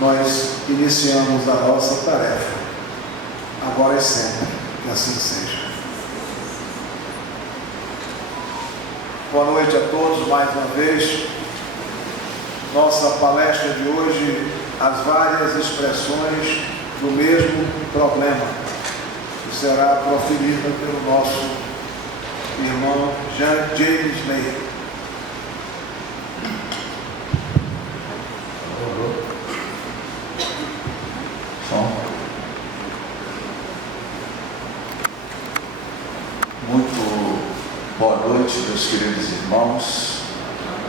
nós iniciamos a nossa tarefa, agora e sempre, que assim seja. Boa noite a todos mais uma vez. Nossa palestra de hoje, as várias expressões do mesmo problema, que será proferida pelo nosso irmão James Ney. Muito boa noite, meus queridos irmãos,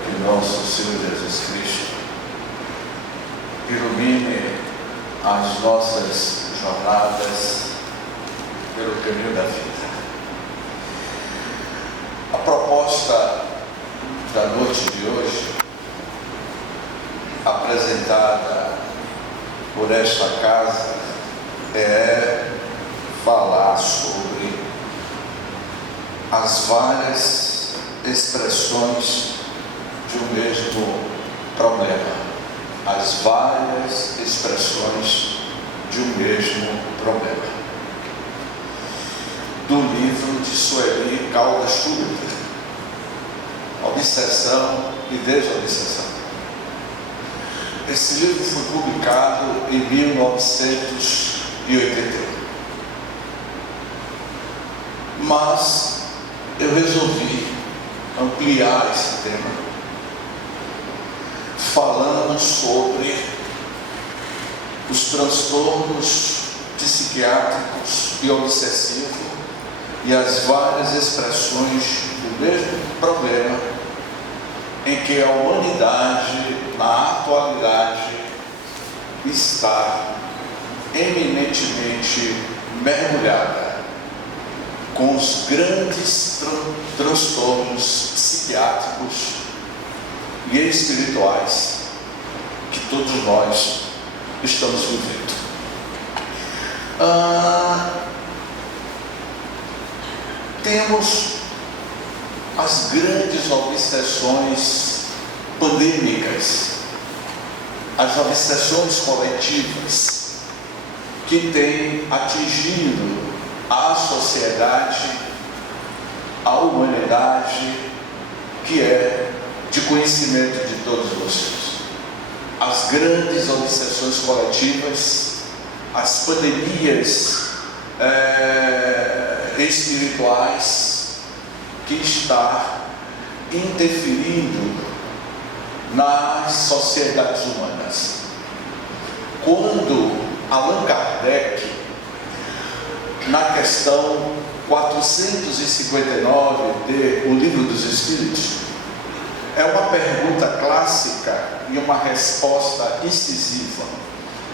que nosso Senhor Jesus Cristo ilumine as nossas jornadas pelo caminho da vida. A proposta da noite de hoje, apresentada por esta casa, é falar sobre as várias expressões de um mesmo problema. As várias expressões de um mesmo problema. Do livro de Sueli Caldas Schubert, Obsessão e Desobsessão. Esse livro foi publicado em 1981. Mas eu resolvi ampliar esse tema, falando sobre os transtornos psiquiátricos e obsessivos e as várias expressões do mesmo problema em que a humanidade, na atualidade, está eminentemente mergulhada com os grandes transtornos psiquiátricos e espirituais que todos nós estamos vivendo. Temos as grandes obsessões pandêmicas, as obsessões coletivas que têm atingido a sociedade, a humanidade, que é de conhecimento de todos vocês. As grandes obsessões coletivas, as pandemias espirituais que está interferindo nas sociedades humanas. Quando Allan Kardec, na questão 459 de O Livro dos Espíritos, é uma pergunta clássica e uma resposta incisiva.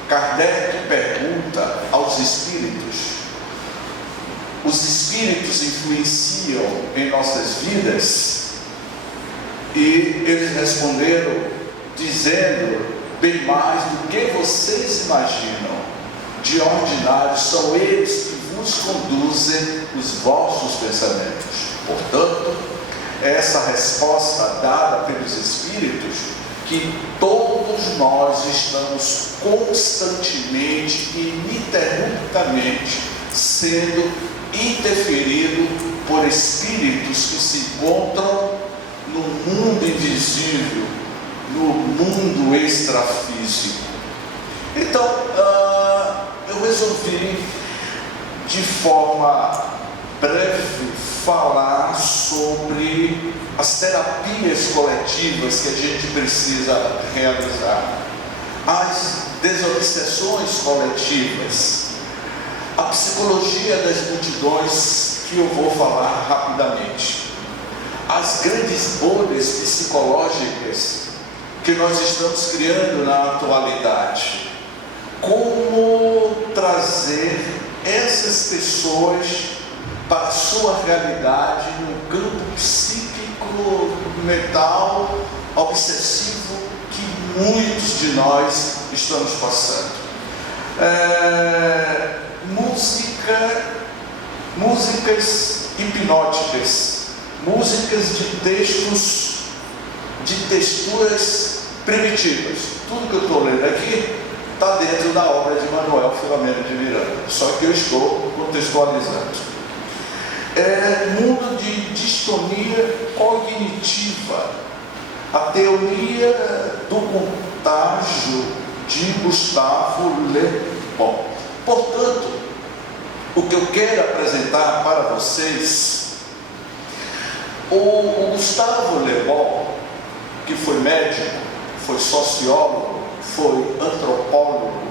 Kardec pergunta aos espíritos: os espíritos influenciam em nossas vidas? E eles responderam dizendo: bem mais do que vocês imaginam. De ordinário são eles que vos conduzem os vossos pensamentos. Portanto, essa resposta dada pelos Espíritos, que todos nós estamos constantemente e ininterruptamente sendo interferidos por Espíritos que se encontram no mundo invisível, no mundo extrafísico. Então, eu resolvi, de forma breve, falar sobre as terapias coletivas que a gente precisa realizar, as desobsessões coletivas, a psicologia das multidões, que eu vou falar rapidamente, as grandes bolhas psicológicas que nós estamos criando na atualidade, como trazer essas pessoas para a sua realidade no campo psíquico, mental, obsessivo que muitos de nós estamos passando. Músicas hipnóticas, músicas de textos, de texturas primitivas. Tudo que eu estou lendo aqui dentro da obra de Manuel Filomeno de Miranda, só que eu estou contextualizando. Mundo de distonia cognitiva, a teoria do contágio de Gustavo Le Bon. Portanto, o que eu quero apresentar para vocês, o Gustavo Le Bon, que foi médico, foi sociólogo, foi antropólogo,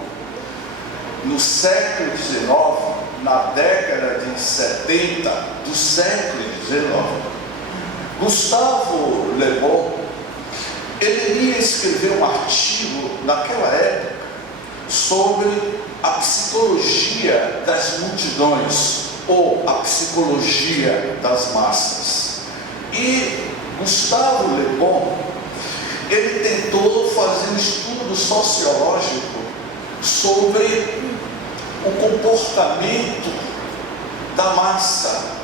no século XIX, na década de 70 do século XIX, Gustavo Le Bon, ele iria escrever um artigo naquela época sobre a psicologia das multidões ou a psicologia das massas. E Gustavo Le Bon, ele tentou fazer um estudo sociológico sobre o comportamento da massa,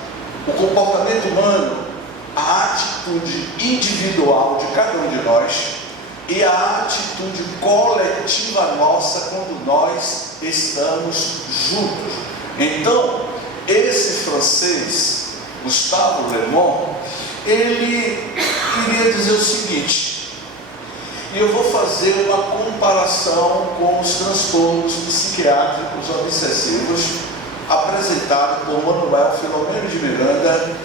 o comportamento humano, a atitude individual de cada um de nós e a atitude coletiva nossa quando nós estamos juntos. Então, esse francês, Gustavo Le Bon, ele iria dizer o seguinte, e eu vou fazer uma comparação com os transtornos psiquiátricos obsessivos apresentados por Manuel Filomeno de Miranda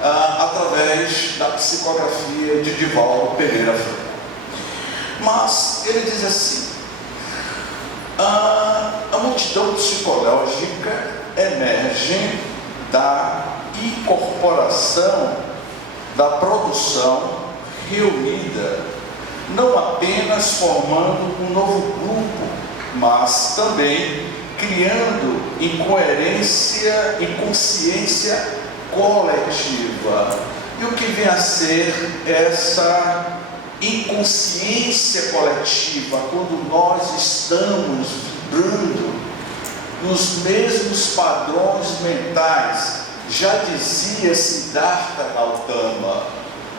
através da psicografia de Divaldo Pereira Franco. Mas ele diz assim: a multidão psicológica emerge da incorporação da produção reunida, não apenas formando um novo grupo, mas também criando incoerência e consciência coletiva. E o que vem a ser essa inconsciência coletiva, quando nós estamos vibrando nos mesmos padrões mentais? Já dizia Siddhartha Gautama.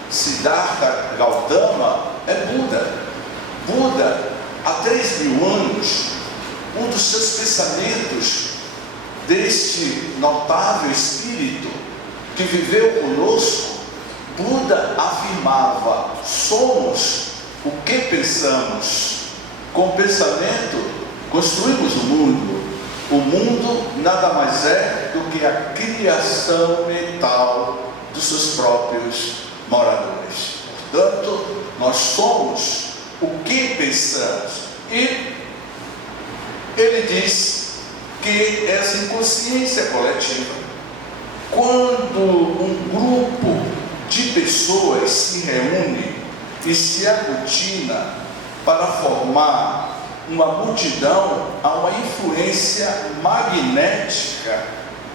Siddhartha Gautama é Buda. Buda, há 3.000 anos, um dos seus pensamentos deste notável espírito que viveu conosco, Buda afirmava: somos o que pensamos. Com o pensamento construímos o mundo. O mundo nada mais é do que a criação mental dos seus próprios moradores. Portanto, nós somos o que pensamos. E ele diz que essa inconsciência coletiva, quando um grupo de pessoas se reúne e se aglutina para formar uma multidão, há uma influência magnética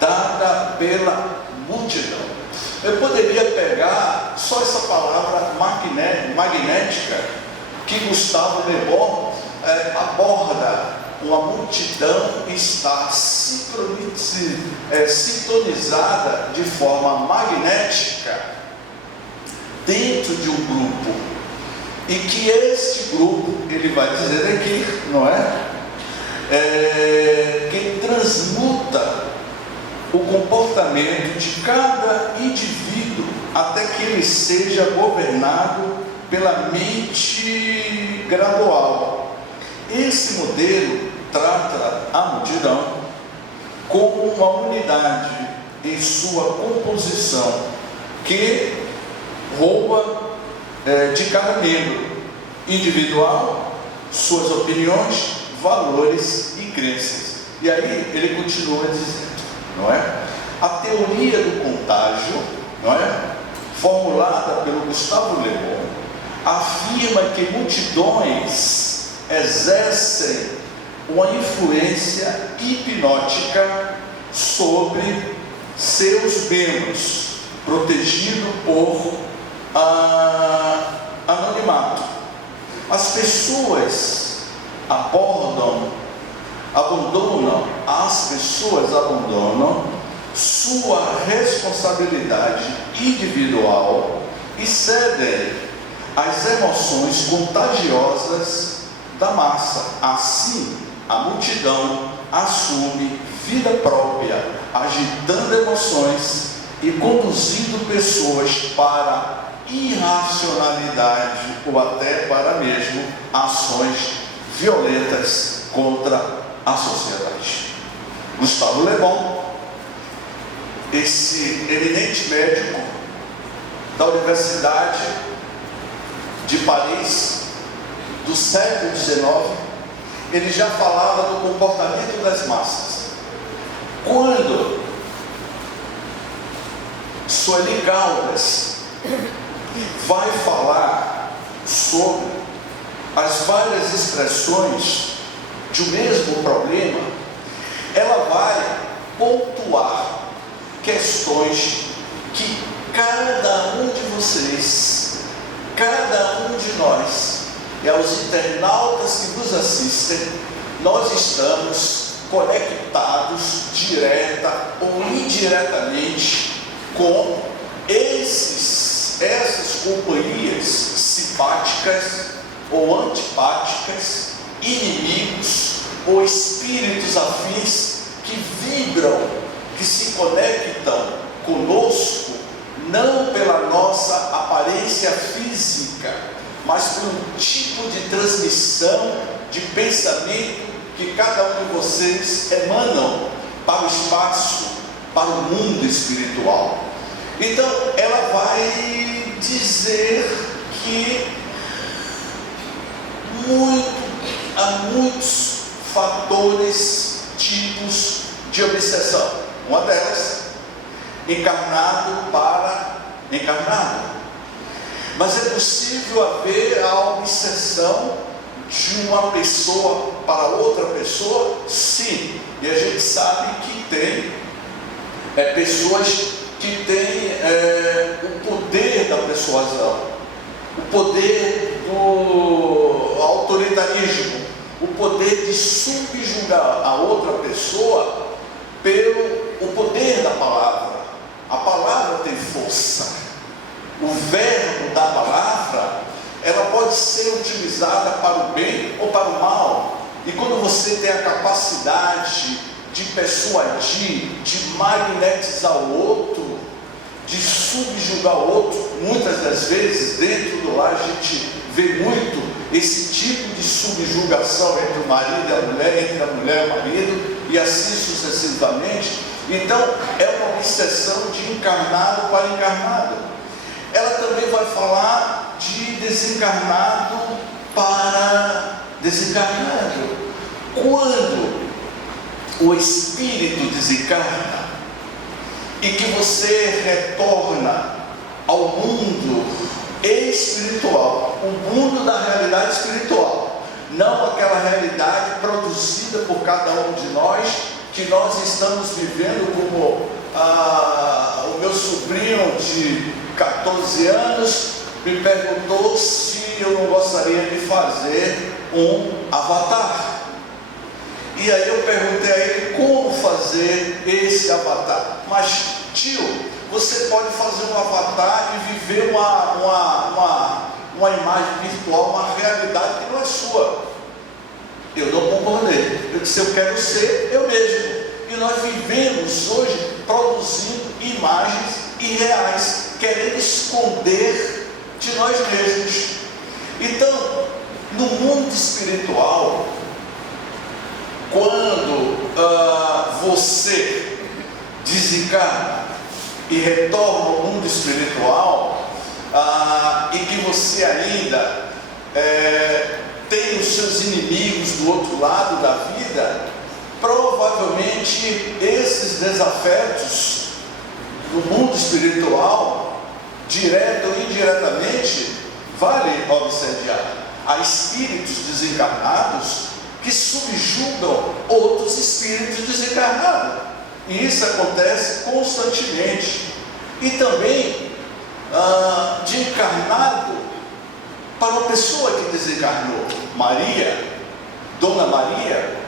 dada pela multidão. Eu poderia pegar só essa palavra magnética que Gustavo Le Bon aborda. Uma multidão está sintonizada de forma magnética dentro de um grupo, e que este grupo, ele vai dizer aqui, não é? Que transmuta o comportamento de cada indivíduo até que ele seja governado pela mente gradual. Esse modelo trata a multidão como uma unidade em sua composição que rouba de cada membro individual suas opiniões, valores e crenças. E aí ele continua dizendo, não é? A teoria do contágio, não é? Formulada pelo Gustavo Le Bon, afirma que multidões exercem uma influência hipnótica sobre seus membros, protegido por anonimato. As pessoas abandonam sua responsabilidade individual e cedem às emoções contagiosas da massa. Assim, a multidão assume vida própria, agitando emoções e conduzindo pessoas para irracionalidade ou até para mesmo ações violentas contra a sociedade. Gustavo Le Bon, esse eminente médico da Universidade de Paris do século XIX, ele já falava do comportamento das massas. Quando Sueli Galvez vai falar sobre as várias expressões de um mesmo problema, ela vai pontuar questões que cada um de vocês, cada um de nós, e aos internautas que nos assistem, nós estamos conectados direta ou indiretamente com essas companhias simpáticas ou antipáticas, inimigos ou espíritos afins que vibram, que se conectam conosco, não pela nossa aparência física, mas por um tipo de transmissão de pensamento que cada um de vocês emanam para o espaço, para o mundo espiritual. Então, ela vai dizer que há muitos fatores, tipos de obsessão. Uma delas, encarnado para encarnado. Mas é possível haver a obsessão de uma pessoa para outra pessoa? Sim. E a gente sabe que tem pessoas que têm o poder da persuasão, o poder do autoritarismo, o poder de subjugar a outra pessoa pelo o poder da palavra. A palavra tem força. O verbo da palavra, ela pode ser utilizada para o bem ou para o mal. E quando você tem a capacidade de persuadir, de magnetizar o outro, de subjugar o outro, muitas das vezes dentro do lar a gente vê muito esse tipo de subjugação entre o marido e a mulher, entre a mulher e o marido, e assim sucessivamente. Então é uma obsessão de encarnado para encarnado. Ela também vai falar de desencarnado para desencarnado. Quando o espírito desencarna e que você retorna ao mundo espiritual, o mundo da realidade espiritual, não aquela realidade produzida por cada um de nós, que nós estamos vivendo, como o meu sobrinho de 14 anos me perguntou se eu não gostaria de fazer um avatar. E aí eu perguntei a ele como fazer esse avatar. Mas tio, você pode fazer um avatar e viver uma imagem virtual, uma realidade que não é sua. Eu não concordei. Eu disse, eu quero ser eu mesmo. E nós vivemos hoje produzindo imagens irreais, querendo esconder de nós mesmos. Então, no mundo espiritual, quando você desencarna e retorna ao mundo espiritual, e que você ainda tem os seus inimigos do outro lado da vida, provavelmente esses desafetos no mundo espiritual, direto ou indiretamente, vale obsediar. Há espíritos desencarnados que subjugam outros espíritos desencarnados, e isso acontece constantemente. E também de encarnado para uma pessoa que desencarnou. Maria, Dona Maria,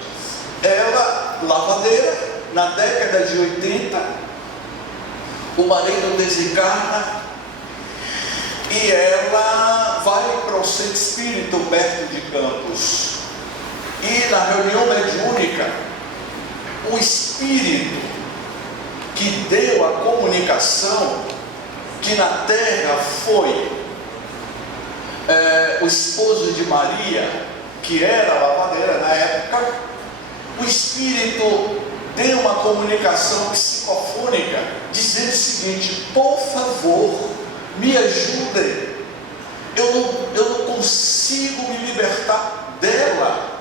ela, lavadeira, na década de 80, o marido desencarna e ela vai para o centro espírita Humberto de Campos. E na reunião mediúnica, o espírito que deu a comunicação, que na terra foi o esposo de Maria, que era lavadeira na época, o espírito deu uma comunicação psicofônica, dizendo o seguinte: por favor, me ajudem, eu não consigo me libertar dela.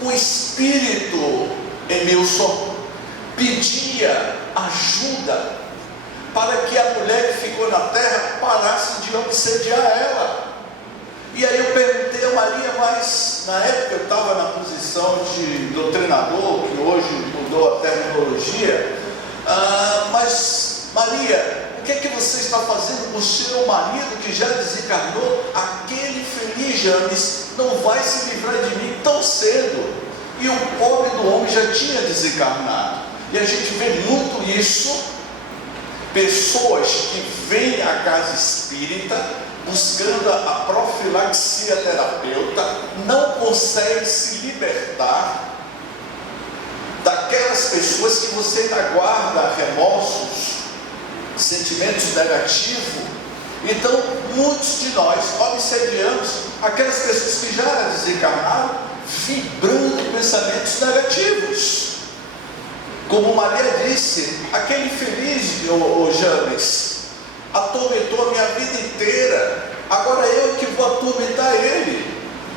O espírito Emilson pedia ajuda para que a mulher que ficou na terra parasse de obsediar ela. E aí eu perguntei a Maria, mas na época eu estava na posição de doutrinador, que hoje mudou a terminologia, mas Maria, o que é que você está fazendo com o seu marido que já desencarnou? Aquele feliz James não vai se livrar de mim tão cedo. E o pobre do homem já tinha desencarnado. E a gente vê muito isso, pessoas que vêm à casa espírita buscando a profilaxia terapeuta, não conseguem se libertar daquelas pessoas que você ainda guarda remorsos, sentimentos negativos. Então muitos de nós obsediamos aquelas pessoas que já desencarnaram, vibrando pensamentos negativos. Como Maria disse, aquele infeliz, James, atormentou a minha vida inteira, agora eu que vou atormentar ele.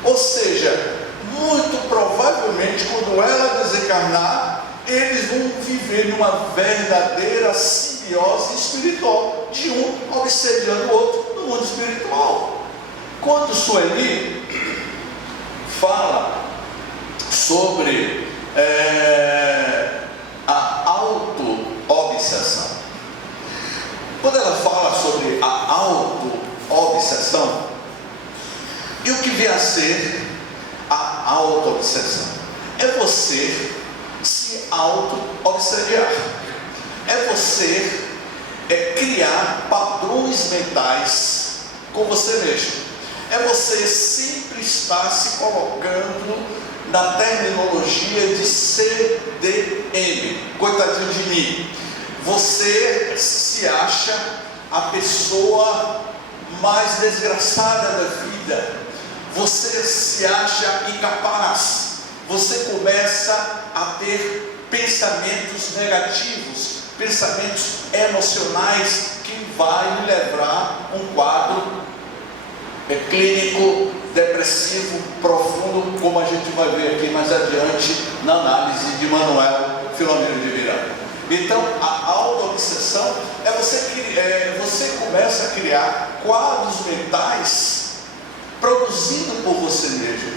Ou seja, muito provavelmente quando ela desencarnar, eles vão viver numa verdadeira simbiose espiritual, de um obsediando o outro no mundo espiritual. Quando Sueli fala sobre a auto-obsessão, quando ela fala sobre a auto-obsessão, e o que vem a ser a auto-obsessão? É você se auto-obsediar, é você criar padrões mentais com você mesmo, é você sempre estar se colocando na terminologia de CDM, coitadinho de mim. Você se acha a pessoa mais desgraçada da vida, você se acha incapaz, você começa a ter pensamentos negativos, pensamentos emocionais que vai lhe levar a um quadro clínico depressivo profundo, como a gente vai ver aqui mais adiante na análise de Manuel Filomeno de Miranda. Então a auto-obsessão é você começa a criar quadros mentais produzido por você mesmo.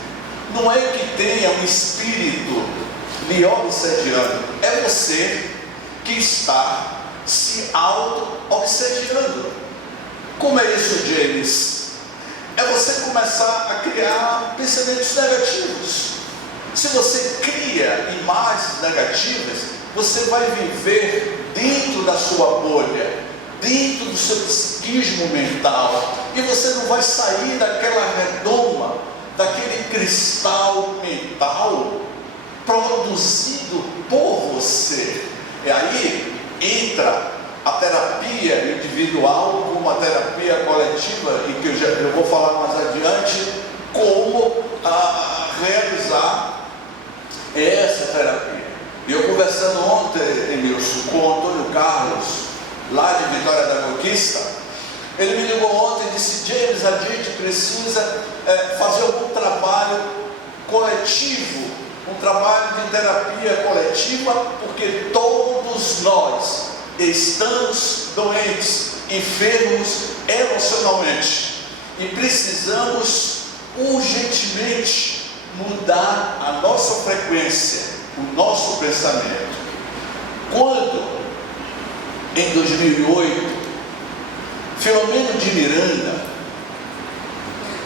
Não é que tenha um espírito lhe obsediando, é você que está se auto-obsediando. Como é isso, James? É você começar a criar pensamentos negativos. Se você cria imagens negativas, você vai viver dentro da sua bolha, dentro do seu psiquismo mental, e você não vai sair daquela redoma, daquele cristal mental produzido por você. E aí entra a terapia individual como a terapia coletiva, e que eu vou falar mais adiante como realizar essa terapia. E eu conversando ontem, Emilson, com o Antônio Carlos, lá de Vitória da Conquista, ele me ligou ontem e disse: James, a gente precisa fazer algum trabalho coletivo, um trabalho de terapia coletiva, porque todos nós estamos doentes, enfermos emocionalmente, e precisamos urgentemente mudar a nossa frequência, o nosso pensamento. Quando, em 2008, Filomeno de Miranda,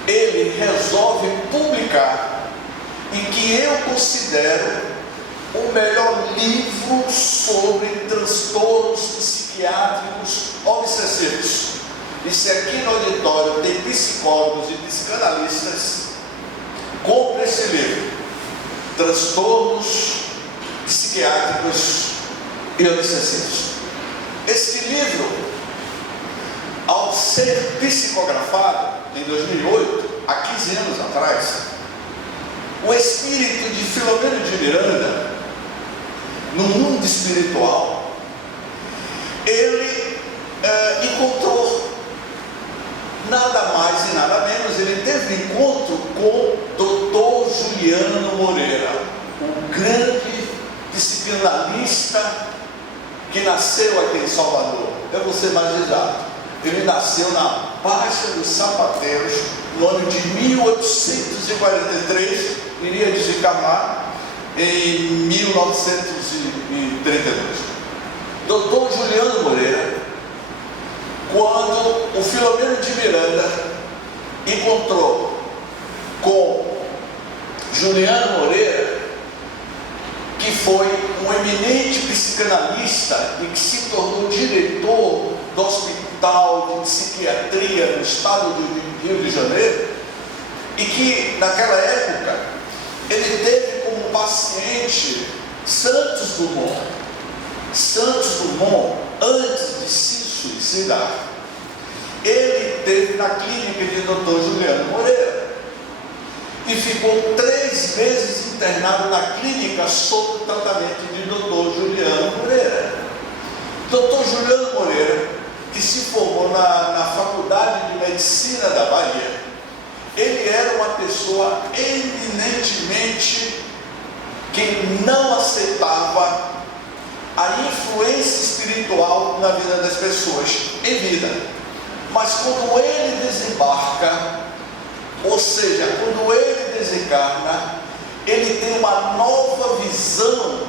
ele resolve publicar, e que eu considero o melhor livro sobre transtornos psiquiátricos obsessivos. E se aqui no auditório tem psicólogos e psicanalistas, compre esse livro. transtornos psiquiátricos e obsessivos. Este livro, ao ser psicografado em 2008, há 15 anos atrás, o espírito de Filomeno de Miranda, no mundo espiritual, ele encontrou nada mais e nada menos, ele teve um encontro com Dr. Juliano Moreira, um grande psicanalista que nasceu aqui em Salvador. Eu vou ser mais exato. Ele nasceu na Baixa dos Sapateiros, no ano de 1843, iria desencarnar em 1932. Dr. Juliano Moreira, quando o Filomeno de Miranda encontrou com Juliano Moreira, que foi um eminente psicanalista e que se tornou diretor do Hospital de Psiquiatria no estado do Rio de Janeiro, e que naquela época ele teve como paciente Santos Dumont. Santos Dumont, antes de se suicidar, ele esteve na clínica de Dr. Juliano Moreira e ficou 3 meses internado na clínica sob o tratamento de Dr. Juliano Moreira. Dr. Juliano Moreira, que se formou na Faculdade de Medicina da Bahia, ele era uma pessoa eminentemente que não aceitava a influência espiritual na vida das pessoas em vida. Mas quando ele desembarca, ou seja, quando ele desencarna, ele tem uma nova visão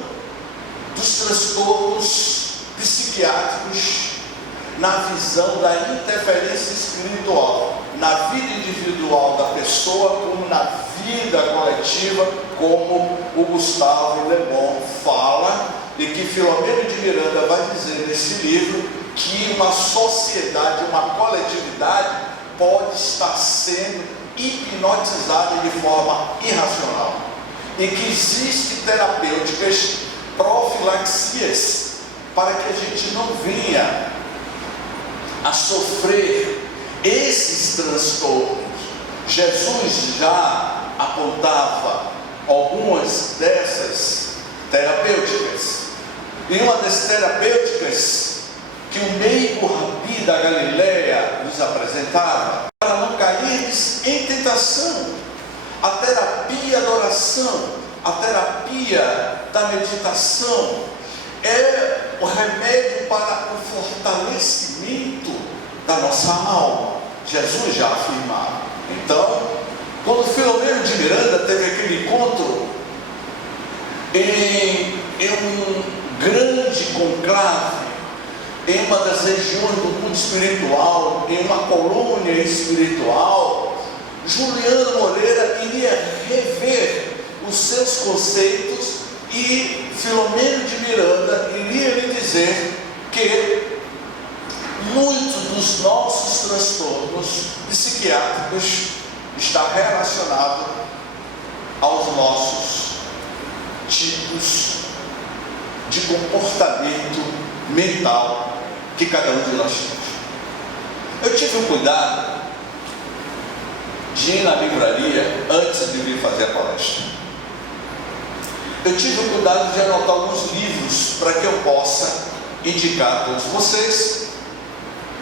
dos transtornos psiquiátricos, na visão da interferência espiritual, na vida individual da pessoa, como na vida coletiva, como o Gustavo Le Bon fala, e que Filomeno de Miranda vai dizer nesse livro, que uma sociedade, uma coletividade, pode estar sendo hipnotizada de forma irracional, e que existem terapêuticas, profilaxias, para que a gente não venha a sofrer esses transtornos. Jesus já apontava algumas dessas terapêuticas, e uma das terapêuticas que o meigo Rabi da Galileia nos apresentava, para não cairmos em tentação, a terapia da oração, a terapia da meditação, é o remédio para o fortalecimento da nossa alma. Jesus já afirmava. Então, quando Filomeno de Miranda teve aquele encontro em um grande conclave, em uma das regiões do mundo espiritual, em uma colônia espiritual, Juliano Moreira iria rever os seus conceitos, e Filomeno de Miranda iria lhe dizer que muitos dos nossos transtornos psiquiátricos está relacionado aos nossos tipos de comportamento mental que cada um de nós temos. Eu tive o cuidado de ir na livraria antes de vir fazer a palestra. Eu tive o cuidado de anotar alguns livros para que eu possa indicar a todos vocês,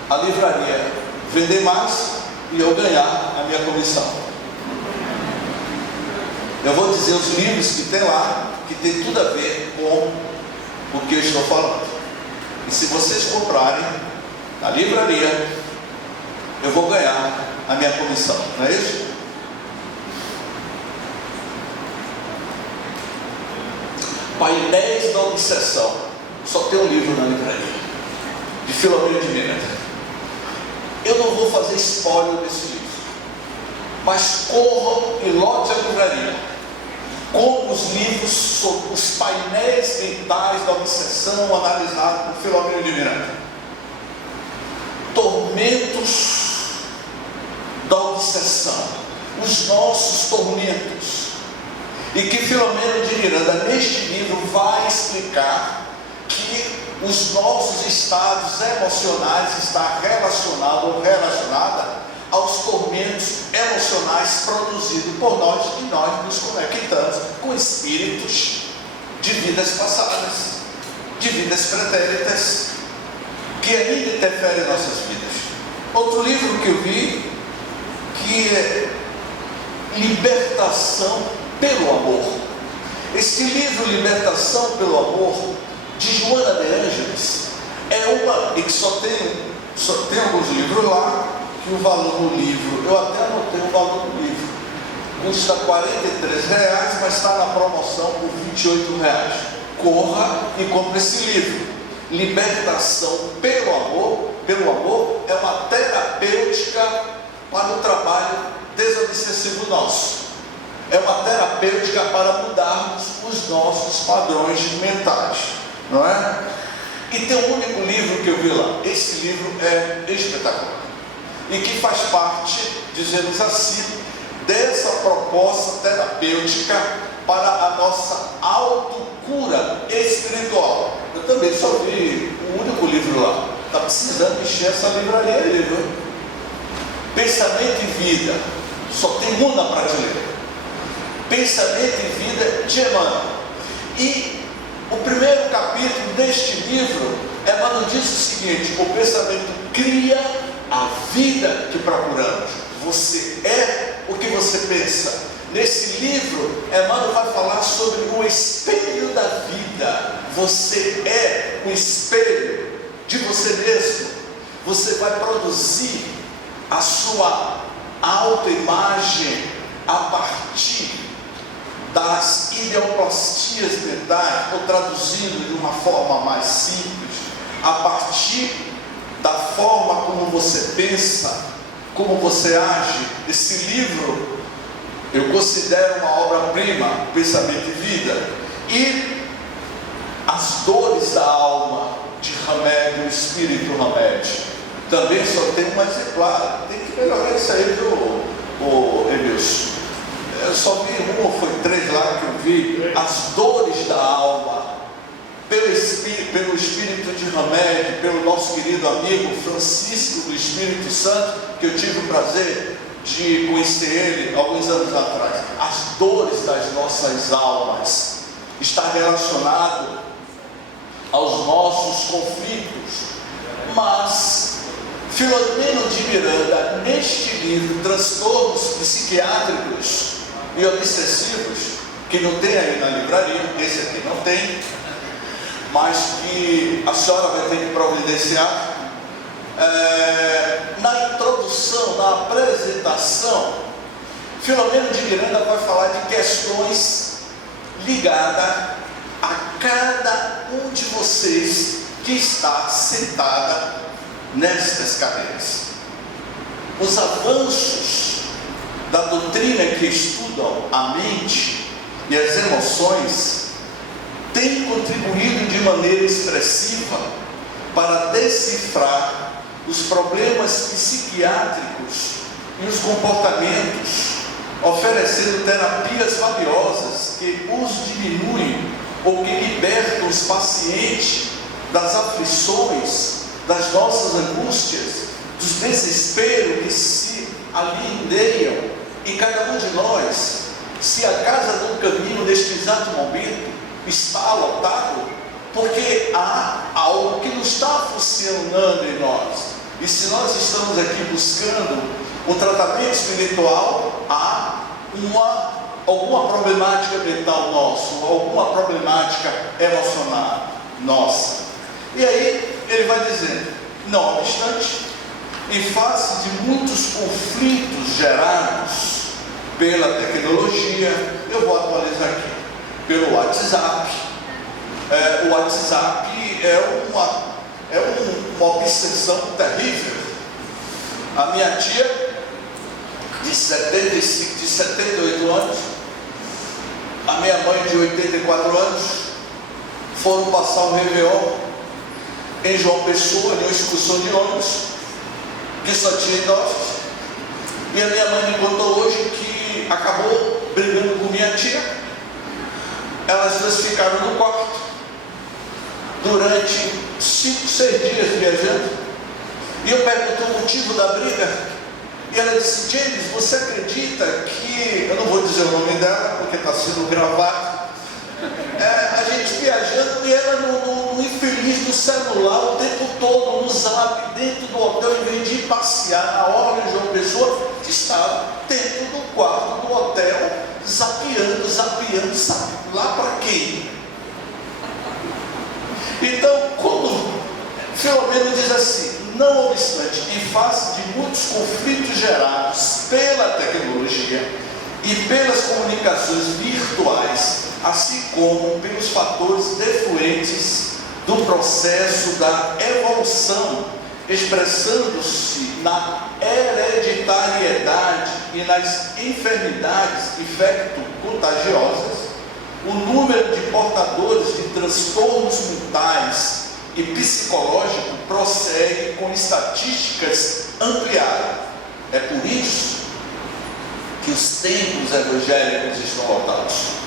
a livraria vender mais e eu ganhar a minha comissão. Eu vou dizer os livros que tem lá, que tem tudo a ver com o que eu estou falando. E se vocês comprarem na livraria, eu vou ganhar a minha comissão, não é isso? Painéis da Obsessão. Só tem um livro na livraria, de Filomeno de Miranda. Eu não vou fazer spoiler desse livro, mas corram e lote a livraria. Como os livros sobre os painéis mentais da obsessão analisados por Filomeno de Miranda. Tormentos da obsessão, os nossos tormentos. E que Filomeno de Miranda, neste livro, vai explicar que os nossos estados emocionais estão relacionados ou relacionada aos tormentos emocionais produzidos por nós, e nós nos conectamos com espíritos de vidas passadas, de vidas pretéritas, que ainda interferem em nossas vidas. Outro livro que eu vi, que é Libertação pelo Amor. Esse livro, Libertação pelo Amor, de Joana de Ângeles, é uma, e que só tem alguns livros lá, que o valor do livro, eu até anotei o valor do livro, custa R$43, mas está na promoção por R$28. Corra e compre esse livro. Libertação pelo amor é uma terapêutica para o trabalho desobsessivo nosso. É uma terapêutica para mudarmos os nossos padrões mentais, não é? E tem um único livro que eu vi lá. Esse livro é espetacular e que faz parte, dizemos assim, dessa proposta terapêutica para a nossa autocura espiritual. Eu também só vi um único livro lá. Está precisando encher essa livraria aí, viu? Pensamento e Vida, só tem um na prateleira. Pensamento e Vida de Emmanuel. E o primeiro capítulo deste livro, Emmanuel diz o seguinte: o pensamento cria a vida que procuramos. Você é o que você pensa. Nesse livro, Emmanuel vai falar sobre o espelho da vida. Você é o espelho de você mesmo. Você vai produzir a sua autoimagem a partir das ideoplastias mentais, ou traduzindo de uma forma mais simples, a partir da forma como você pensa, como você age. Esse livro eu considero uma obra-prima, Pensamento e Vida. E As Dores da Alma, de Hamed, o Espírito Hamed, também só tem um exemplar. Tem que melhorar isso aí, do Emilson. Eu só vi um ou foi 3 lá que eu vi. As Dores da Alma, pelo Espírito de Hamed, pelo nosso querido amigo Francisco do Espírito Santo, que eu tive o prazer de conhecer ele alguns anos atrás. As dores das nossas almas está relacionado aos nossos conflitos. Mas Filomeno de Miranda, neste livro, Transtornos Psiquiátricos e Obsessivos, que não tem aí na livraria, esse aqui não tem, mas que a senhora vai ter que providenciar. Na introdução, na apresentação, Filomeno de Miranda vai falar de questões ligadas a cada um de vocês que está sentada nestas cadeiras. Os avanços da doutrina que estudam a mente e as emoções têm contribuído de maneira expressiva para decifrar os problemas psiquiátricos e os comportamentos, oferecendo terapias valiosas que os diminuem ou que libertam os pacientes das aflições, das nossas angústias, dos desesperos que se alindeiam em cada um de nós. Se a casa do caminho neste exato momento está lotado, porque há algo que não está funcionando em nós. E se nós estamos aqui buscando um tratamento espiritual, há alguma problemática mental nossa, alguma problemática emocional nossa. E aí ele vai dizendo: não obstante, em face de muitos conflitos gerados pela tecnologia, eu vou atualizar aqui, pelo WhatsApp. O WhatsApp é uma obsessão terrível. A minha tia, de 78 anos, a minha mãe, de 84 anos, foram passar o Réveillon em João Pessoa, em uma excursão de ônibus, que só tinha idosos. E a minha mãe me contou hoje que acabou brigando com minha tia, elas duas ficaram no quarto durante 5, 6 dias viajando. E eu perguntei o motivo da briga. E ela disse: James, você acredita que... Eu não vou dizer o nome dela, porque está sendo gravado. A gente viajando e ela no infeliz do celular o tempo todo, no zap, dentro do hotel, em vez de ir passear na hora de João Pessoa, estava dentro do quarto do hotel, zapeando, sabe lá para quê? Então, quando Filomeno diz assim: não obstante, em face de muitos conflitos gerados pela tecnologia e pelas comunicações virtuais, assim como pelos fatores defluentes do processo da evolução, expressando-se na hereditariedade e nas enfermidades infecto-contagiosas, o número de portadores de transtornos mentais e psicológicos prossegue com estatísticas ampliadas. É por isso que os templos evangélicos estão lotados.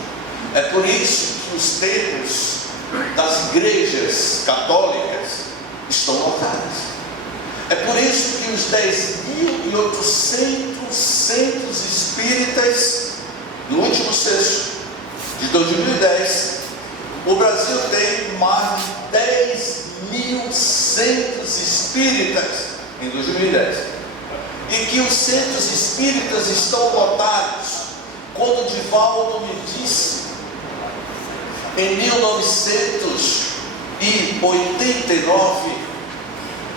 É por isso que os templos das igrejas católicas estão lotados. É por isso que os 10.800 centros espíritas, no último censo de 2010, o Brasil tem mais de 10.000 centros espíritas em 2010. E que os centros espíritas estão lotados. Quando Divaldo me disse, em 1989,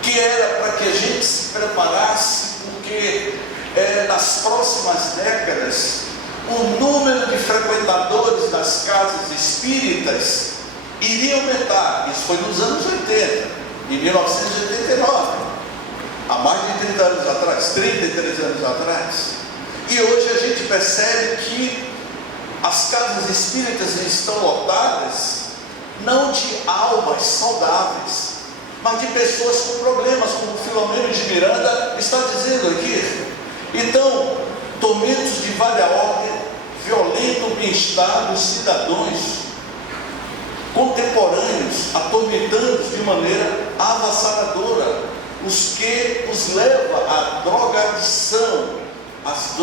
que era para que a gente se preparasse, porque nas próximas décadas o número de frequentadores das casas espíritas iria aumentar. Isso foi nos anos 80, em 1989, há mais de 30 anos atrás, 33 anos atrás. E hoje a gente percebe que as casas espíritas estão lotadas, não de almas saudáveis, mas de pessoas com problemas, como o Filomeno de Miranda está dizendo aqui. Então, tormentos de vária ordem violentam o bem-estar dos cidadãos contemporâneos, atormentando de maneira avassaladora os que os leva à drogadição, às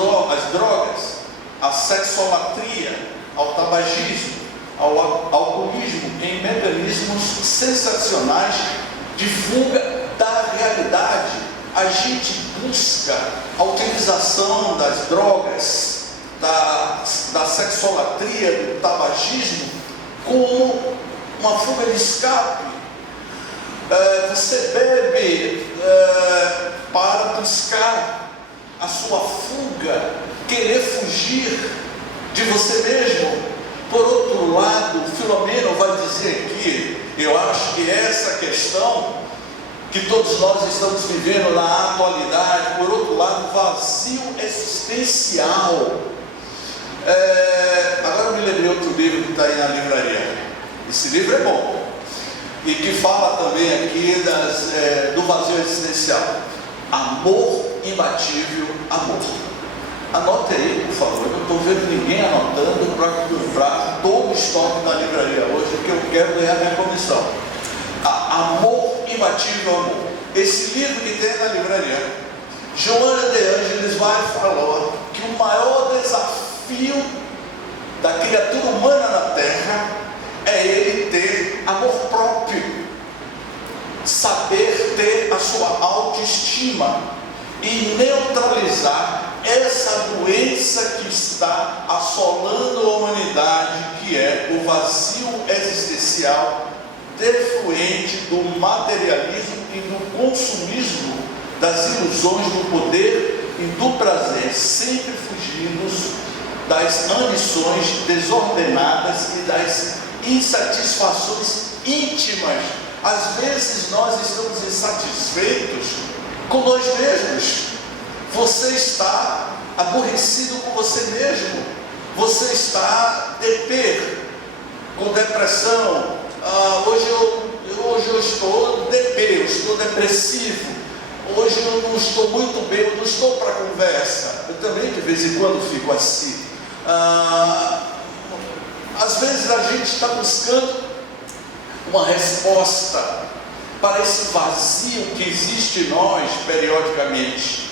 drogas, à sexolatria, ao tabagismo, ao alcoolismo, em mecanismos sensacionais de fuga da realidade. A gente busca a utilização das drogas, da sexolatria, do tabagismo, como uma fuga de escape. Você bebe para buscar a sua fuga, querer fugir de você mesmo. Por outro lado, Filomeno vai dizer aqui, eu acho que essa questão que todos nós estamos vivendo na atualidade, por outro lado, vazio existencial. Agora eu me lembrei outro livro que está aí na livraria. Esse livro é bom, e que fala também aqui do vazio existencial. Amor imbatível, amor. Anote aí, por favor. Eu não estou vendo ninguém anotando para comprar todo o estoque da livraria hoje, porque eu quero ganhar minha comissão. Amor imbatível, amor. Esse livro que tem na livraria, Joana de Ângeles vai falar que o maior desafio da criatura humana na Terra é ele ter amor próprio, saber ter a sua autoestima e neutralizar essa doença que está assolando a humanidade, que é o vazio existencial defluente do materialismo e do consumismo, das ilusões do poder e do prazer, sempre fugindo das ambições desordenadas e das insatisfações íntimas. Às vezes nós estamos insatisfeitos com nós mesmos. Você está aborrecido com você mesmo. Você está com depressão. Hoje eu estou eu estou depressivo. Hoje eu não estou muito bem, eu não estou para conversa. Eu também de vez em quando fico assim. Às vezes a gente está buscando uma resposta para esse vazio que existe em nós periodicamente.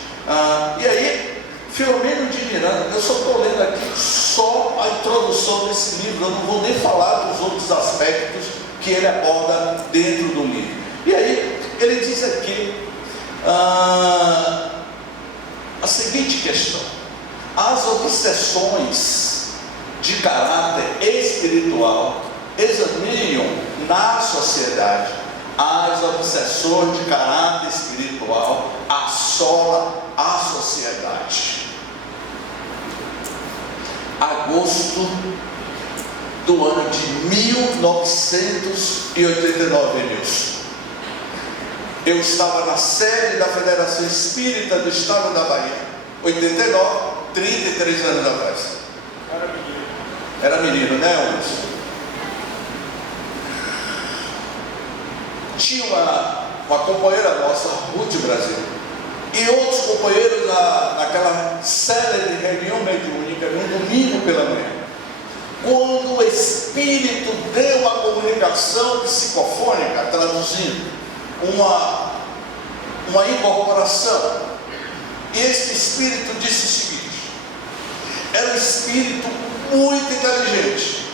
E aí, Filomeno de Miranda, eu só estou lendo aqui só a introdução desse livro, eu não vou nem falar dos outros aspectos que ele aborda dentro do livro. E aí, ele diz aqui a seguinte questão: as obsessões de caráter espiritual examinam na sociedade. As obsessões de caráter espiritual assolam a sociedade. Agosto do ano de 1989, Nilson. Eu estava na sede da Federação Espírita do Estado da Bahia. 89, 33 anos atrás. Era menino, né, Wilson? Tinha uma companheira nossa, Ruth Brasil, e outros companheiros naquela célebre reunião mediúnica, no domingo pela manhã, quando o Espírito deu a comunicação psicofônica, traduzindo, uma incorporação, e este Espírito disse o seguinte: era um Espírito muito inteligente,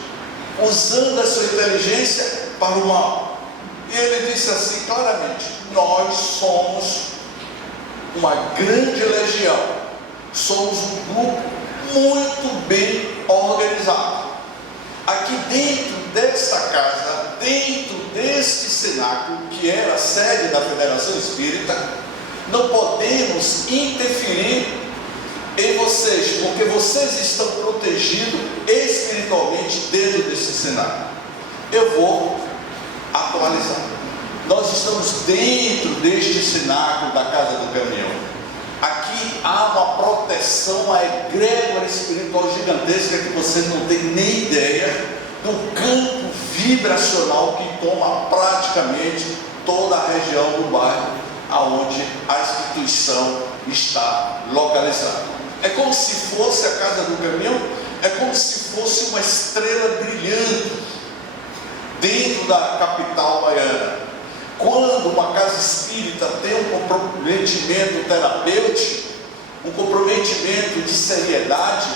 usando a sua inteligência para o mal. E ele disse assim claramente: nós somos uma grande legião, somos um grupo muito bem organizado. Aqui dentro desta casa, dentro deste cenáculo, que era a sede da Federação Espírita, não podemos interferir em vocês, porque vocês estão protegidos espiritualmente dentro desse cenáculo. Eu vou atualizar. Nós estamos dentro deste cenáculo da Casa do Caminhão. Aqui há uma proteção, uma egrégora espiritual gigantesca que vocês não têm nem ideia do campo vibracional que toma praticamente toda a região do bairro aonde a instituição está localizada. É como se fosse a Casa do Caminhão, é como se fosse uma estrela brilhante dentro da capital baiana. Quando uma casa espírita tem um comprometimento terapêutico, um comprometimento de seriedade,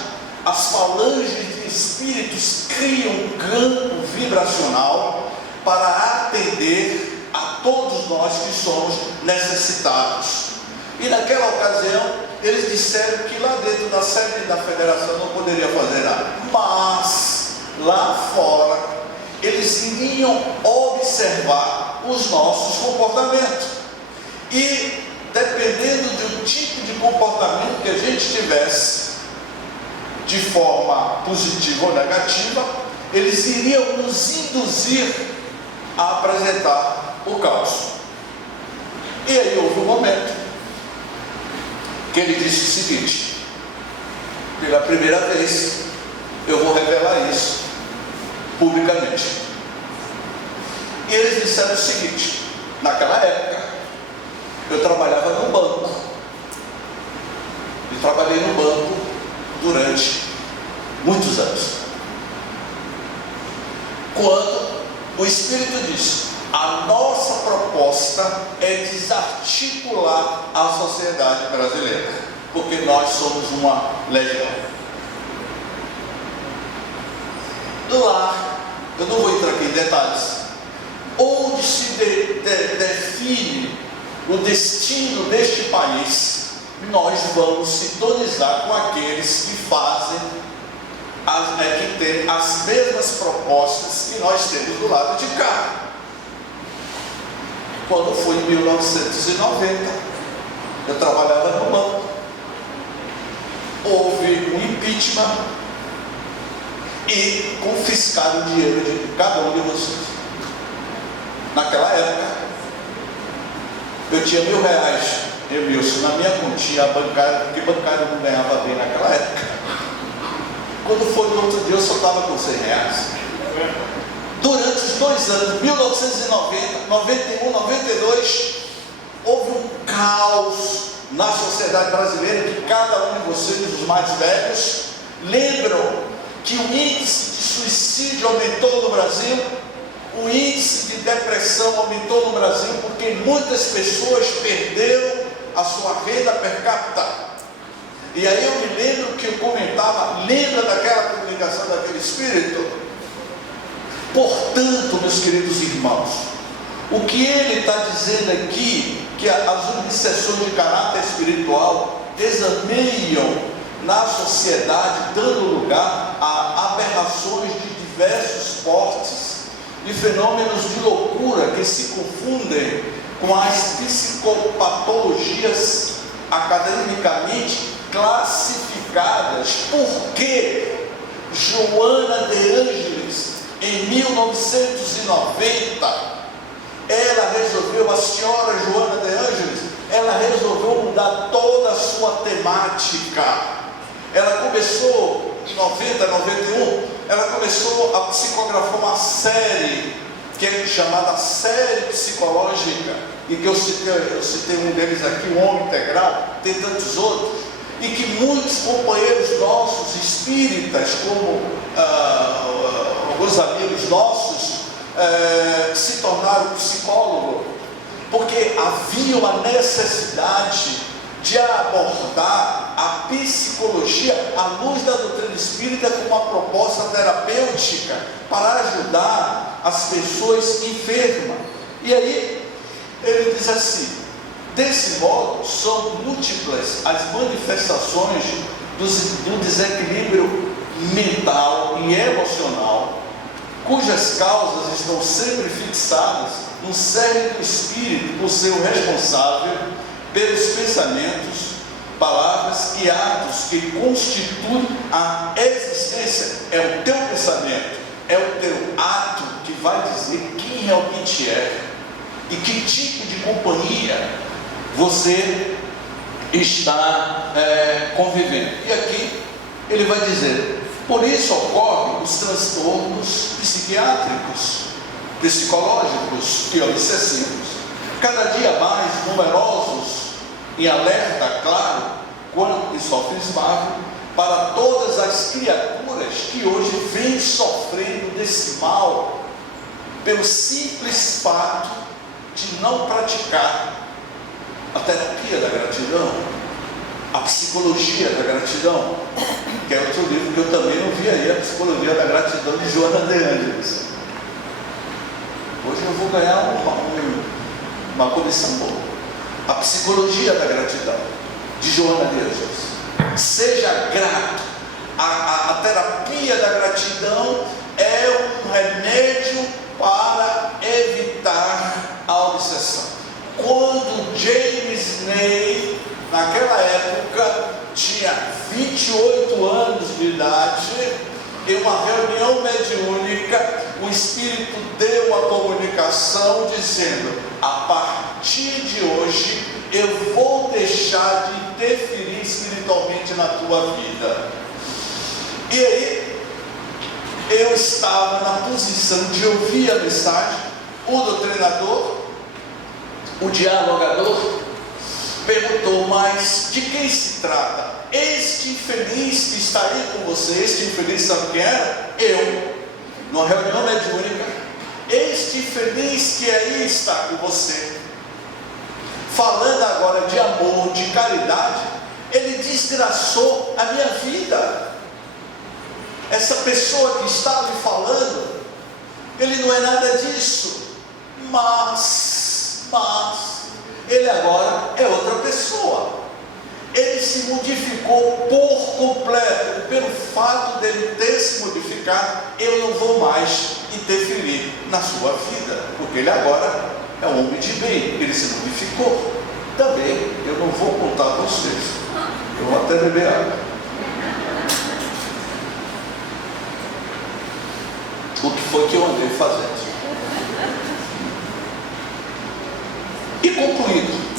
as falanges de espíritos criam um campo vibracional para atender a todos nós que somos necessitados. E naquela ocasião, eles disseram que lá dentro da sede da federação não poderia fazer nada, mas lá fora eles iriam observar os nossos comportamentos, e dependendo do tipo de comportamento que a gente tivesse, de forma positiva ou negativa, eles iriam nos induzir a apresentar o caos. E aí houve um momento que ele disse o seguinte: pela primeira vez eu vou revelar isso publicamente. E eles disseram o seguinte: naquela época eu trabalhava no banco, e trabalhei no banco durante muitos anos, quando o Espírito disse: a nossa proposta é desarticular a sociedade brasileira, porque nós somos uma legião. Lá, eu não vou entrar aqui em detalhes, onde se define o destino deste país, nós vamos sintonizar com aqueles que fazem, que têm as mesmas propostas que nós temos do lado de cá. Quando foi em 1990, eu trabalhava no banco, houve um impeachment e confiscaram o dinheiro de cada um de vocês. Naquela época, eu tinha R$1.000, Emilson, na minha continha bancária, porque bancário não ganhava bem naquela época. Quando foi no outro dia, eu só estava com R$100. Durante os 2 anos, 1990, 91, 92, houve um caos na sociedade brasileira, que cada um de vocês, os mais velhos, lembram que o índice de suicídio aumentou no Brasil, o índice de depressão aumentou no Brasil, porque muitas pessoas perderam a sua renda per capita. E aí eu me lembro que eu comentava, lembra daquela comunicação daquele espírito? Portanto, meus queridos irmãos, o que ele está dizendo aqui, que as obsessões de caráter espiritual desaneiam na sociedade, dando lugar a aberrações de diversos portes, de fenômenos de loucura que se confundem com as psicopatologias academicamente classificadas. Porque Joana de Ângeles, em 1990, ela resolveu, a senhora Joana de Ângeles, ela resolveu mudar toda a sua temática. Ela começou em 90, 91, ela começou a psicografar uma série, que é chamada série psicológica, e que eu citei um deles aqui, o Homem Integral, tem tantos outros, e que muitos companheiros nossos, espíritas, como alguns amigos nossos, se tornaram psicólogos, porque havia uma necessidade de abordar a psicologia à luz da doutrina espírita como uma proposta terapêutica para ajudar as pessoas enfermas. E aí ele diz assim: desse modo são múltiplas as manifestações do desequilíbrio mental e emocional, cujas causas estão sempre fixadas no cerne do espírito, por ser o responsável pelos pensamentos, palavras e atos que constituem a existência. É o teu pensamento, é o teu ato que vai dizer quem realmente é e que tipo de companhia você está convivendo. E aqui ele vai dizer: por isso ocorrem os transtornos psiquiátricos, psicológicos e obsessivos, cada dia mais numerosos, em alerta claro quanto insofismável para todas as criaturas que hoje vêm sofrendo desse mal pelo simples fato de não praticar a terapia da gratidão, a psicologia da gratidão, que é outro livro que eu também não vi aí, a Psicologia da Gratidão, de Joana de Ângeles. Hoje eu vou ganhar uma comissão boa. A Psicologia da Gratidão, de Joana de Ângeles. Seja grato. A terapia da gratidão é um remédio para evitar a obsessão. Quando James Ney, naquela época, tinha 28 anos de idade, em uma reunião mediúnica, o Espírito deu a comunicação dizendo: a partir de hoje eu vou deixar de interferir espiritualmente na tua vida. E aí eu estava na posição de ouvir a mensagem. O doutrinador, o dialogador, perguntou: mas de quem se trata? Este infeliz que está aí com você, este infeliz, sabe quem era? Eu, numa reunião mediúnica. Este infeliz que aí está com você, falando agora de amor, de caridade, ele desgraçou a minha vida. Essa pessoa que está me falando, ele não é nada disso, mas ele agora é outra pessoa. Ele se modificou por completo. Pelo fato dele ter se modificado, eu não vou mais interferir na sua vida, porque ele agora é um homem de bem, ele se modificou. Também eu não vou contar a vocês, eu vou até beber água. O que foi que eu andei fazendo. E concluído,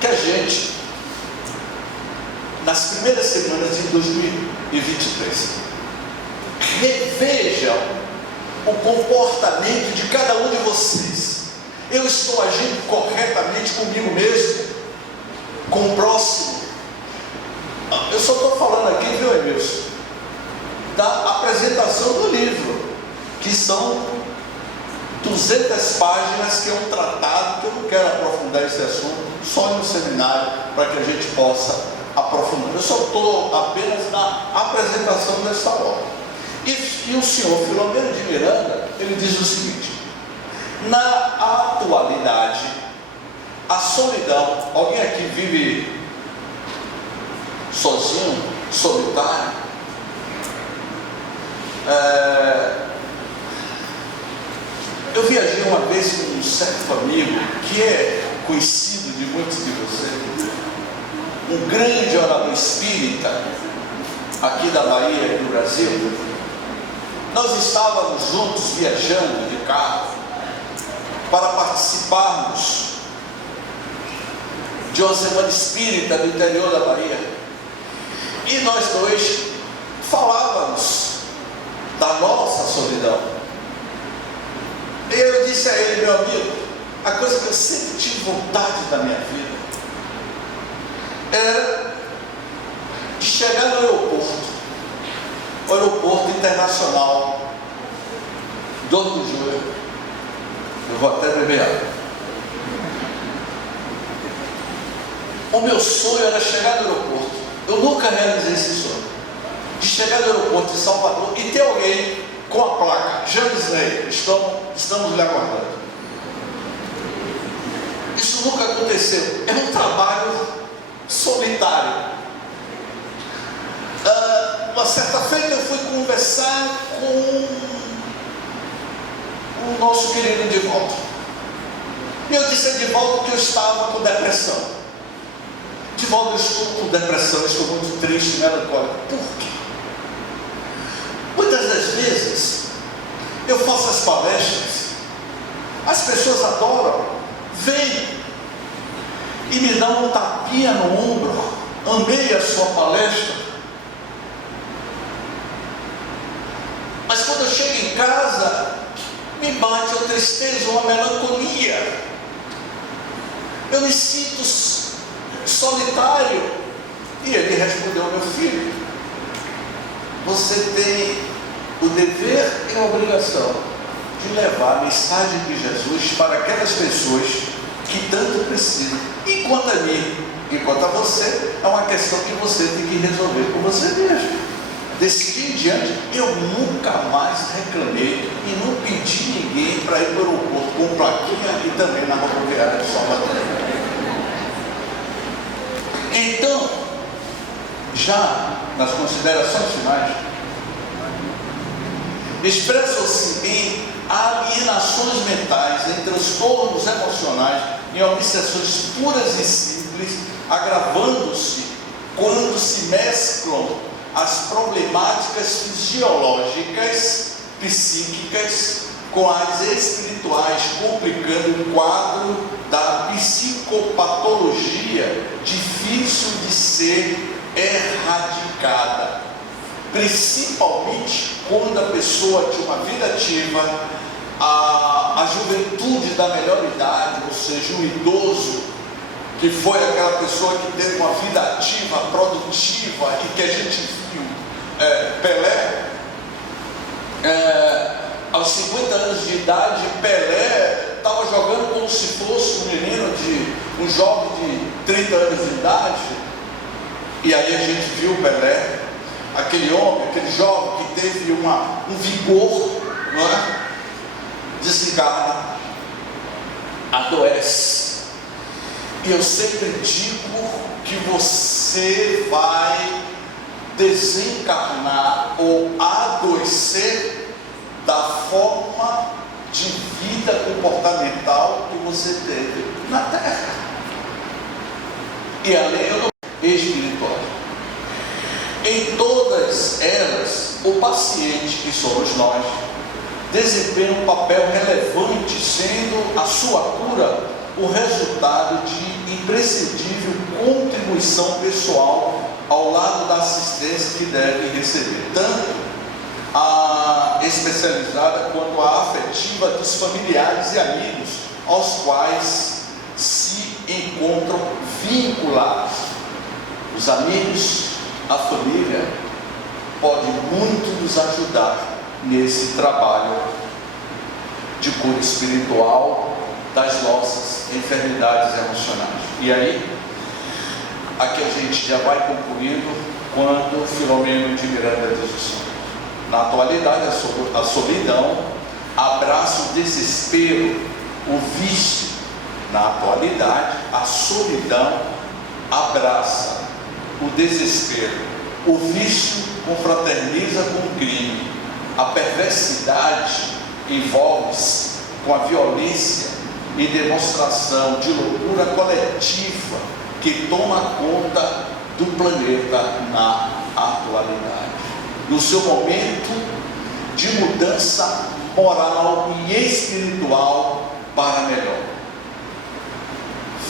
que a gente, nas primeiras semanas de 2023, revejam o comportamento de cada um de vocês. Eu estou agindo corretamente comigo mesmo, com o próximo, Eu só estou falando aqui, viu, Emilson, da apresentação do livro, que são 200 páginas, que é um tratado, que eu não quero aprofundar esse assunto, só no seminário, para que a gente possa aprofundar. Eu só estou apenas na apresentação dessa obra. E o senhor Filomeno de Miranda, ele diz o seguinte: na atualidade, a solidão, alguém aqui vive sozinho, solitário? Eu viajei uma vez com um certo amigo, que é conhecido de muitos de vocês, um grande orador espírita, aqui da Bahia e do Brasil. Nós estávamos juntos viajando de carro, para participarmos de uma semana espírita do interior da Bahia, e nós dois falávamos da nossa solidão. E eu disse a ele: meu amigo, a coisa que eu sempre tive vontade da minha vida era de chegar no aeroporto internacional 2 de julho. Eu vou até beber água. O meu sonho era chegar no aeroporto. Eu nunca realizei esse sonho, de chegar no aeroporto de Salvador e ter alguém com a placa James Ney, estamos lhe aguardando. Isso nunca aconteceu. É um trabalho solitário. Uma certa feita eu fui conversar com o nosso querido Divaldo, e eu disse a Divaldo que eu estava com depressão. Divaldo, eu estou com depressão, estou muito triste, melancólico. Por quê? Muitas das vezes eu faço as palestras, as pessoas adoram, vêm e me dão um tapinha no ombro: amei a sua palestra. Mas quando eu chego em casa, me bate uma tristeza, uma melancolia. Eu me sinto solitário. E ele respondeu: meu filho, você tem o dever e a obrigação de levar a mensagem de Jesus para aquelas pessoas que tanto precisam. Enquanto a mim, enquanto a você, é uma questão que você tem que resolver por você mesmo. Desse dia em diante, eu nunca mais reclamei e não pedi ninguém para ir para o aeroporto com plaquinha e também na rodoviária de Salvador. Então, já nas considerações finais, expressam-se em alienações mentais, em transtornos emocionais, em obsessões puras e simples, agravando-se quando se mesclam as problemáticas fisiológicas, psíquicas, com as espirituais, complicando o quadro da psicopatologia difícil de ser erradicada, principalmente quando a pessoa tinha uma vida ativa, a juventude da melhor idade, ou seja, um idoso, que foi aquela pessoa que teve uma vida ativa, produtiva, e que a gente viu Pelé, aos 50 anos de idade, Pelé estava jogando como se fosse um jovem de 30 anos de idade. E aí a gente viu Pelé, aquele homem, aquele jovem que teve um vigor, não é? Desencarna, adoece. E eu sempre digo que você vai desencarnar ou adoecer da forma de vida comportamental que você teve na Terra. E além espiritual. Em todas elas, o paciente, que somos nós, desempenha um papel relevante, sendo a sua cura o resultado de imprescindível contribuição pessoal ao lado da assistência que deve receber, tanto a especializada quanto a afetiva dos familiares e amigos aos quais se encontram vinculados. Os amigos a família pode muito nos ajudar nesse trabalho de cura espiritual das nossas enfermidades emocionais. E aí, aqui a gente já vai concluindo quando Filomeno de Miranda diz assim: na atualidade a solidão abraça o desespero, o vício. Na atualidade a solidão abraça o desespero, o vício confraterniza com o crime, a perversidade envolve-se com a violência e demonstração de loucura coletiva que toma conta do planeta na atualidade. No seu momento de mudança moral e espiritual para melhor.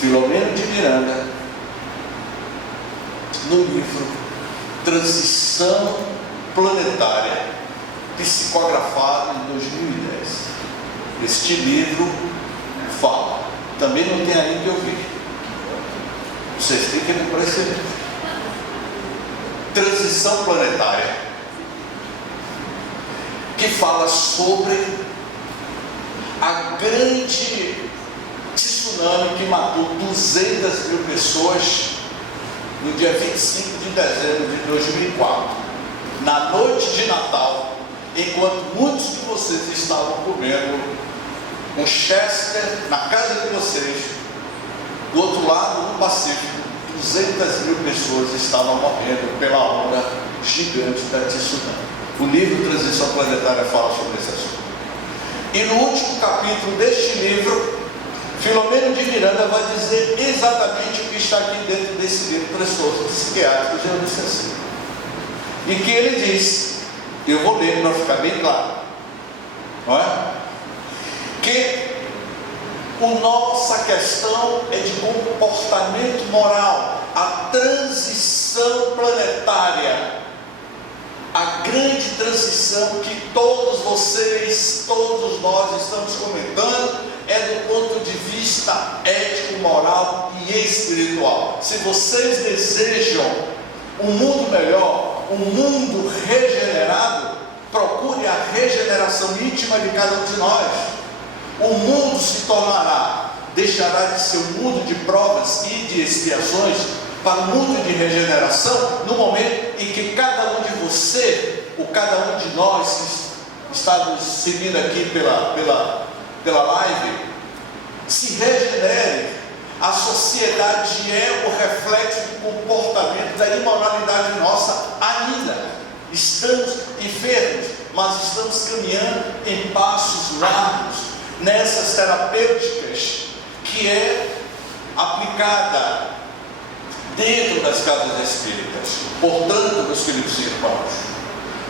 Filomeno de Miranda, no livro Transição Planetária, psicografado em 2010. Este livro fala, também não tem aí que eu vi, vocês têm que me perceber. Transição Planetária, que fala sobre a grande tsunami que matou 200 mil pessoas no dia 25 de dezembro de 2004, na noite de Natal, enquanto muitos de vocês estavam comendo um Chester na casa de vocês. Do outro lado, no Pacífico, 200 mil pessoas estavam morrendo pela onda gigante da tsunami. O livro Transição Planetária fala sobre esse assunto. E no último capítulo deste livro, Filomeno de Miranda vai dizer exatamente o que está aqui dentro desse livro precioso psiquiátrico, eu disse assim. E que ele diz, eu vou ler para ficar bem claro, não é? Que a nossa questão é de comportamento moral, a transição planetária, a grande transição que todos vocês, todos nós estamos comentando, é do ponto de vista ético, moral e espiritual. Se vocês desejam um mundo melhor, um mundo regenerado, procure a regeneração íntima de cada um de nós. O mundo se tornará, deixará de ser um mundo de provas e de expiações para um mundo de regeneração no momento em que cada um de você, ou cada um de nós que está nos seguindo aqui pela live, se regenere. A sociedade é o reflexo do comportamento, da imoralidade nossa ainda. Estamos enfermos, mas estamos caminhando em passos largos nessas terapêuticas que é aplicada dentro das casas espíritas. Portanto, meus queridos irmãos,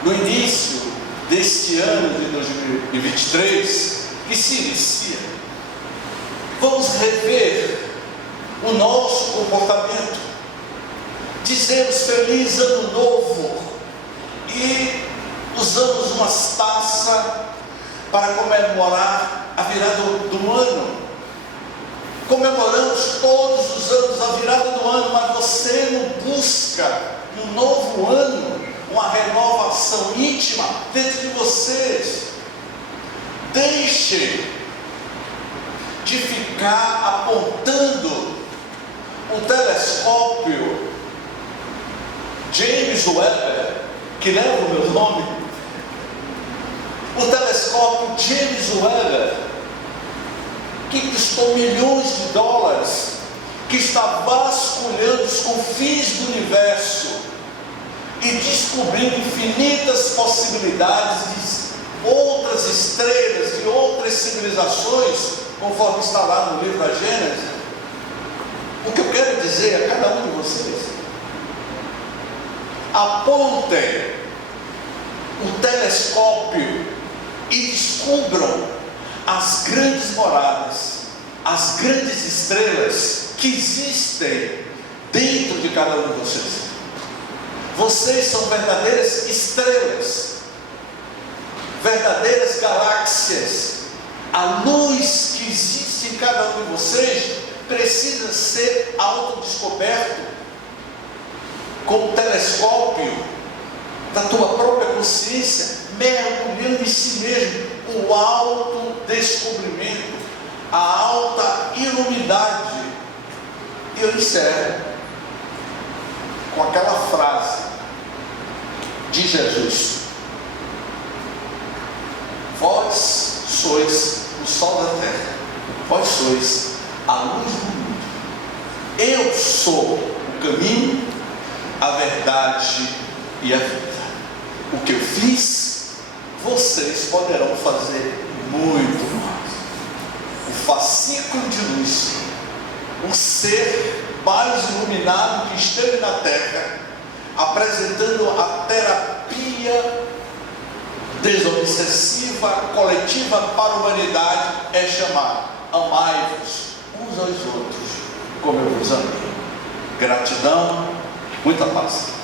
no início deste ano de 2023, que se inicia, vamos rever o nosso comportamento. Dizemos feliz ano novo e usamos umas taças para comemorar a virada do ano. Comemoramos todos os anos a virada do ano, mas você não busca um novo ano, uma renovação íntima dentro de vocês. Deixem de ficar apontando o telescópio James Webb, que leva o meu nome, o telescópio James Webb, que custou milhões de dólares, que está vasculhando os confins do universo e descobrindo infinitas possibilidades de outras estrelas, de outras civilizações, conforme está lá no livro da Gênesis. O que eu quero dizer a cada um de vocês: apontem o telescópio e descubram as grandes moradas, as grandes estrelas que existem dentro de cada um de vocês. Vocês são verdadeiras estrelas, verdadeiras galáxias. A luz que existe em cada um de vocês precisa ser autodescoberto. com o telescópio da tua própria consciência, mergulhando em si mesmo, o autodescobrimento, a alta iluminidade. E eu encerro com aquela frase de Jesus: vós sois o sol da terra, vós sois a luz do mundo. Eu sou o caminho, a verdade e a vida. O que eu fiz, vocês poderão fazer muito mais. O fascículo de luz, um ser mais iluminado que esteve na terra, apresentando a terapia desobsessiva, coletiva para a humanidade, é chamar: amai-vos uns aos outros como eu vos amei. Gratidão, muita paz.